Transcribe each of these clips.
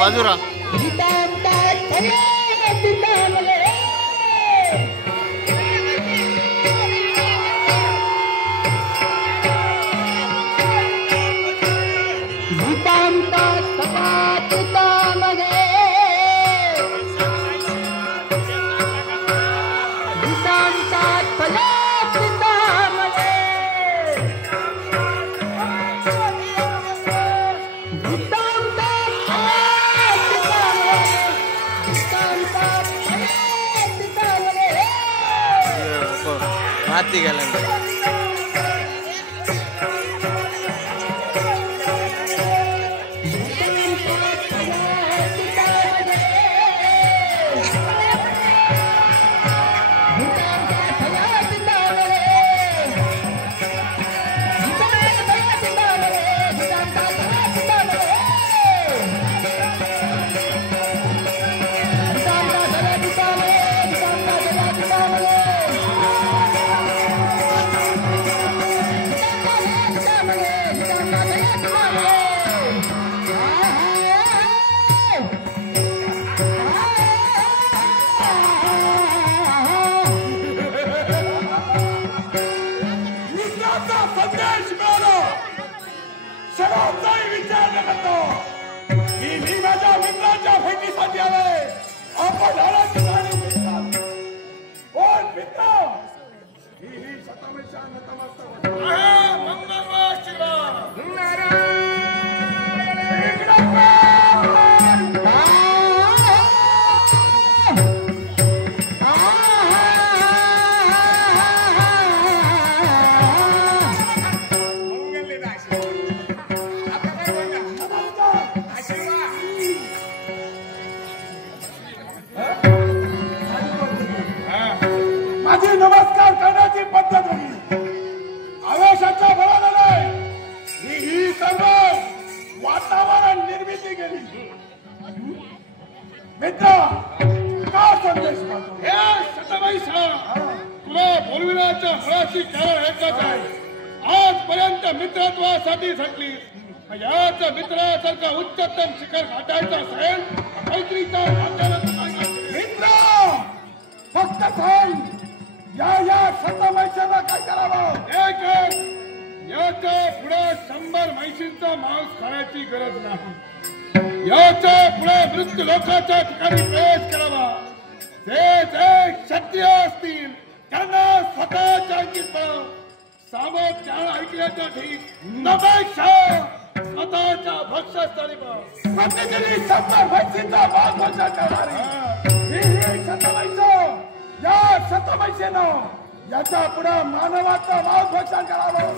बाजूला mati kalian. नमस्कार करण्याची पद्धत होती आवेशाच्या भराला ही सर्व वातावरण निर्मिती केली मित्र का संदेश पाहतो हे सताबाई तुला बोलविण्याच्या फळाची कारण एकच आहे आजपर्यंत मित्रत्वासाठी झटली याच मित्रासारखा उच्चतम शिखर गाठायचा असेल मैत्रीचा मित्र फक्त सांग या सताबाईला काय करावं याच्या पुढे 100 म्हैशींचा मांस खाण्याची गरज नाही याच्या पुढे मृत्यू लोकांच्या ठिकाणी प्रवेश करावा जे क्षत्रिय असतील त्यांना स्वतःच्या अंकित सामोपचार ऐकण्याच्या ठीक नपेक्षा स्वतःच्या भक्षस्थानी प्रतिनिधी 100 म्हैशींचा मांस करणारी ही सताबाईचं या सताबाईनं याच्या पुढे मानवाचं मांस भक्षण करावं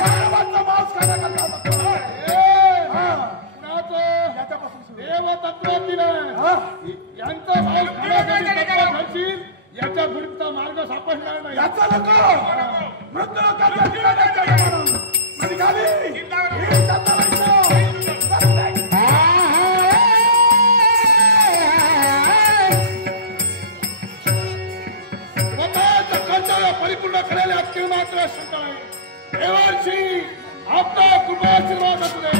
मानवाचं मांस खाण्याकरता देवतत्व दिलं यांचा मांस खाण्यासाठी याच्या पुढचा मार्ग सापडणार नाही याचा नको मृत्यू लोकांच्या परिपूर्ण करायला मात्र शंका आहे देवांशी आपला कृपा आशीर्वाद असू दे